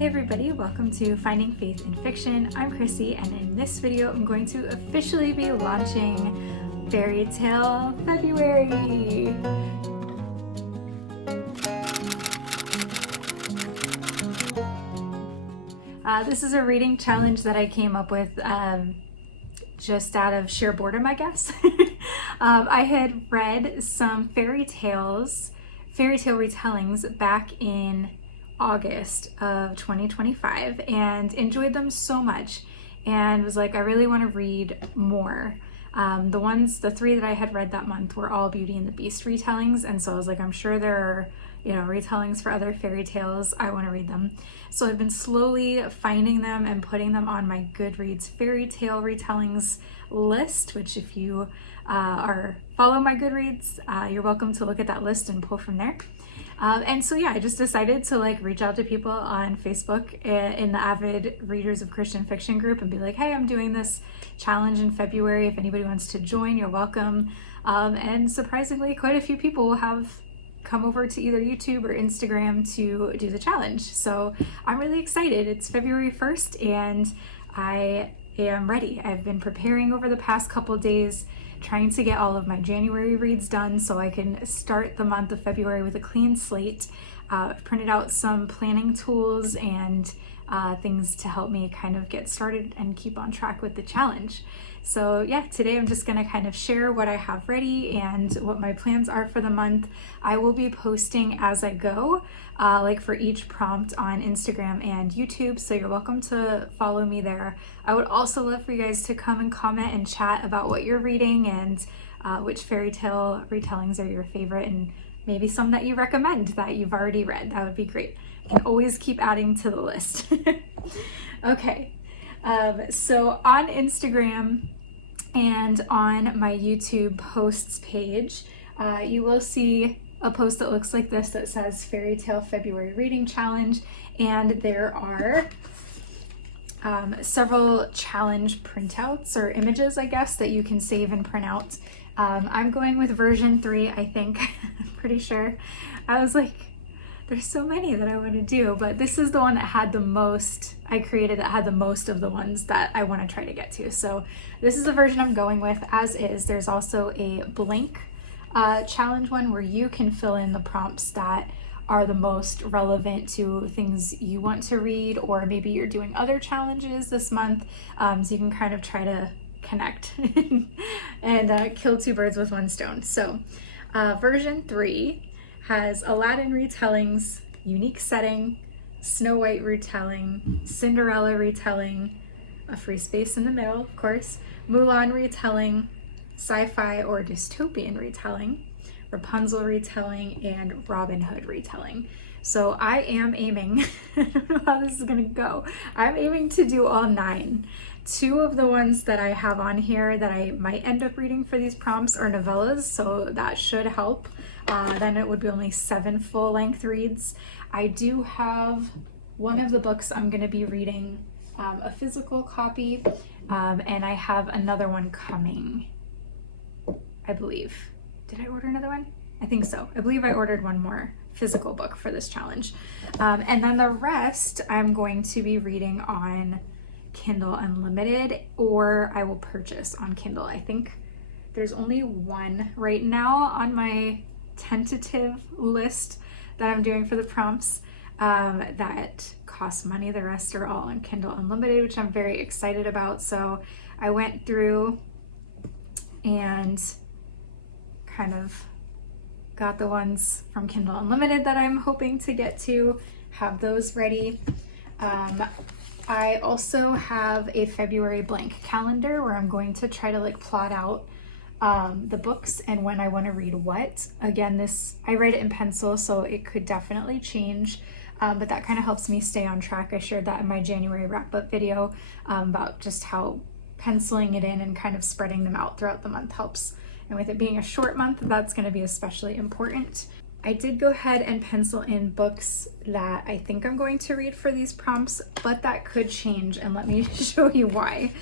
Hey everybody, welcome to Finding Faith in Fiction. I'm Chrissy, and in this video I'm going to officially be launching Fairy Tale February. This is a reading challenge that I came up with just out of sheer boredom, I guess. I had read some fairy tale retellings back in August of 2025 and enjoyed them so much and was like, I really want to read more. The three that I had read that month were all Beauty and the Beast retellings, and so I was like, I'm sure there are, retellings for other fairy tales. I want to read them. So I've been slowly finding them and putting them on my Goodreads fairy tale retellings list, which if you follow my Goodreads, you're welcome to look at that list and pull from there. And so yeah, I just decided to reach out to people on Facebook in the avid readers of Christian fiction group and be like, hey, I'm doing this challenge in February. If anybody wants to join, you're welcome. And surprisingly, quite a few people have come over to either YouTube or Instagram to do the challenge. So I'm really excited. It's February 1st and I am ready. I've been preparing over the past couple days, trying to get all of my January reads done so I can start the month of February with a clean slate. I've printed out some planning tools and things to help me kind of get started and keep on track with the challenge. So yeah, today I'm just gonna kind of share what I have ready and what my plans are for the month. I will be posting as I go, for each prompt on Instagram and YouTube, so you're welcome to follow me there. I would also love for you guys to come and comment and chat about what you're reading and which fairy tale retellings are your favorite, and maybe some that you recommend that you've already read. That would be great. I can always keep adding to the list. Okay, so on Instagram and on my YouTube posts page, you will see a post that looks like this that says Fairy Tale February Reading Challenge, and there are several challenge printouts or images, I guess, that you can save and print out. I'm going with version 3, I think. I'm pretty sure. I was like, there's so many that I want to do, but this is the one that had the most, I created that had the most of the ones that I want to try to get to. So this is the version I'm going with as is. There's also a blank challenge one where you can fill in the prompts that are the most relevant to things you want to read, or maybe you're doing other challenges this month, so you can kind of try to connect and kill two birds with one stone. So version 3 has Aladdin retellings, unique setting, Snow White retelling, Cinderella retelling, a free space in the middle, of course, Mulan retelling, sci-fi or dystopian retelling, Rapunzel retelling, and Robin Hood retelling. So I am aiming, I don't know how this is gonna go, I'm aiming to do all 9. 2 of the ones that I have on here that I might end up reading for these prompts are novellas, so that should help. Then it would be only 7 full-length reads. I do have one of the books I'm going to be reading, a physical copy, and I have another one coming, I believe. Did I order another one? I think so. I believe I ordered one more physical book for this challenge. And then the rest I'm going to be reading on Kindle Unlimited, or I will purchase on Kindle. I think there's only one right now on my tentative list that I'm doing for the prompts that costs money. The rest are all on Kindle Unlimited, which I'm very excited about. So I went through and kind of got the ones from Kindle Unlimited that I'm hoping to get to, have those ready. I also have a February blank calendar where I'm going to try to plot out the books and when I want to read what. Again, I write it in pencil, so it could definitely change, but that kind of helps me stay on track. I shared that in my January wrap-up video about just how penciling it in and kind of spreading them out throughout the month helps. And with it being a short month, that's going to be especially important. I did go ahead and pencil in books that I think I'm going to read for these prompts, but that could change, and let me show you why.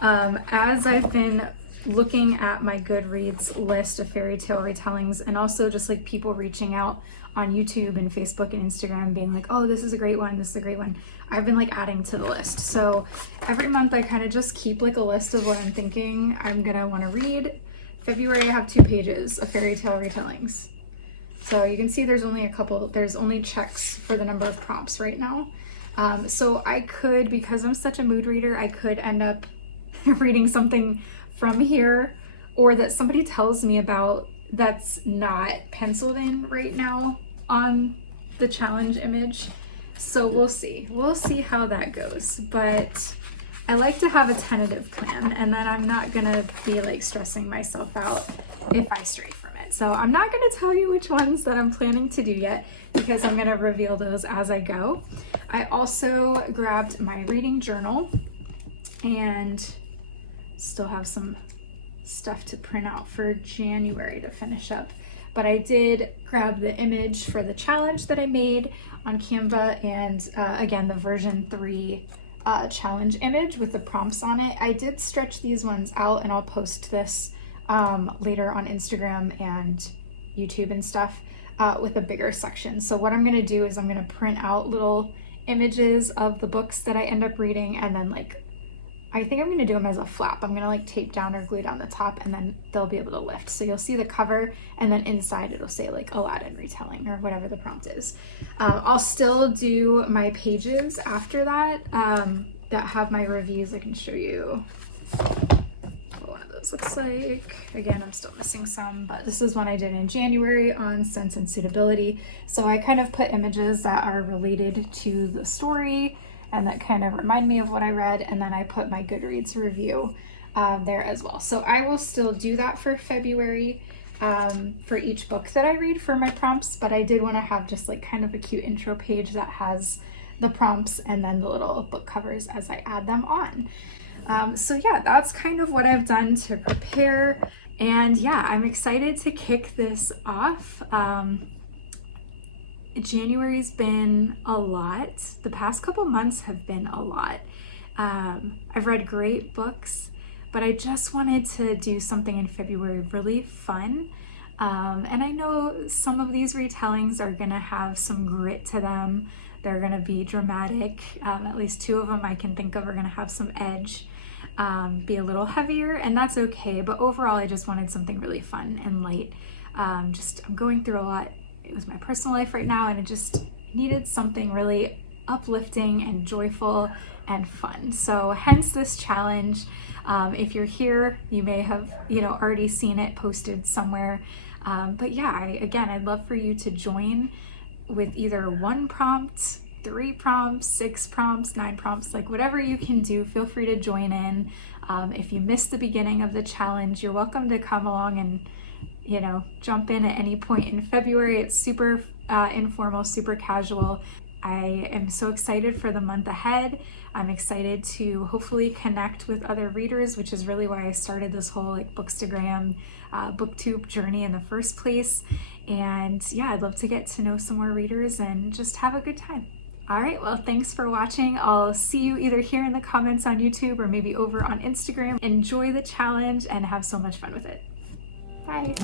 As I've been looking at my Goodreads list of fairy tale retellings, and also just like people reaching out on YouTube and Facebook and Instagram being like, oh, this is a great one, this is a great one. I've been like adding to the list. So every month I kind of just keep like a list of what I'm thinking I'm gonna want to read. February I have 2 pages of fairy tale retellings. So you can see there's only a couple, there's only checks for the number of prompts right now. So I could, because I'm such a mood reader, I could end up reading something from here, or that somebody tells me about that's not penciled in right now on the challenge image. So we'll see how that goes. But I like to have a tentative plan, and then I'm not gonna be like stressing myself out if I stray from it. So I'm not gonna tell you which ones that I'm planning to do yet, because I'm gonna reveal those as I go. I also grabbed my reading journal and still have some stuff to print out for January to finish up. But I did grab the image for the challenge that I made on Canva, and again, the version 3 challenge image with the prompts on it. I did stretch these ones out, and I'll post this later on Instagram and YouTube and stuff with a bigger section. So what I'm gonna do is I'm gonna print out little images of the books that I end up reading, and then like, I think I'm gonna do them as a flap. I'm gonna like tape down or glue down the top, and then they'll be able to lift. So you'll see the cover, and then inside it'll say like Aladdin retelling or whatever the prompt is. I'll still do my pages after that that have my reviews. I can show you what one of those looks like. Again, I'm still missing some, but this is one I did in January on Sense and Suitability. So I kind of put images that are related to the story and that kind of remind me of what I read, and then I put my Goodreads review there as well. So I will still do that for February for each book that I read for my prompts, but I did want to have just like kind of a cute intro page that has the prompts and then the little book covers as I add them on. So yeah, that's kind of what I've done to prepare, and yeah, I'm excited to kick this off. January's been a lot. The past couple months have been a lot. I've read great books, but I just wanted to do something in February really fun. And I know some of these retellings are gonna have some grit to them. They're gonna be dramatic. At least 2 of them I can think of are gonna have some edge, be a little heavier, and that's okay. But overall, I just wanted something really fun and light. I'm going through a lot. It was my personal life right now, and it just needed something really uplifting and joyful and fun. So hence this challenge. If you're here, you may have, already seen it posted somewhere. But yeah, again, I'd love for you to join with either 1 prompt, 3 prompts, 6 prompts, 9 prompts, like whatever you can do. Feel free to join in. If you missed the beginning of the challenge, you're welcome to come along and jump in at any point in February. It's super informal, super casual. I am so excited for the month ahead. I'm excited to hopefully connect with other readers, which is really why I started this whole like Bookstagram, booktube journey in the first place. And yeah, I'd love to get to know some more readers and just have a good time. All right, well, thanks for watching. I'll see you either here in the comments on YouTube or maybe over on Instagram. Enjoy the challenge and have so much fun with it. Bye.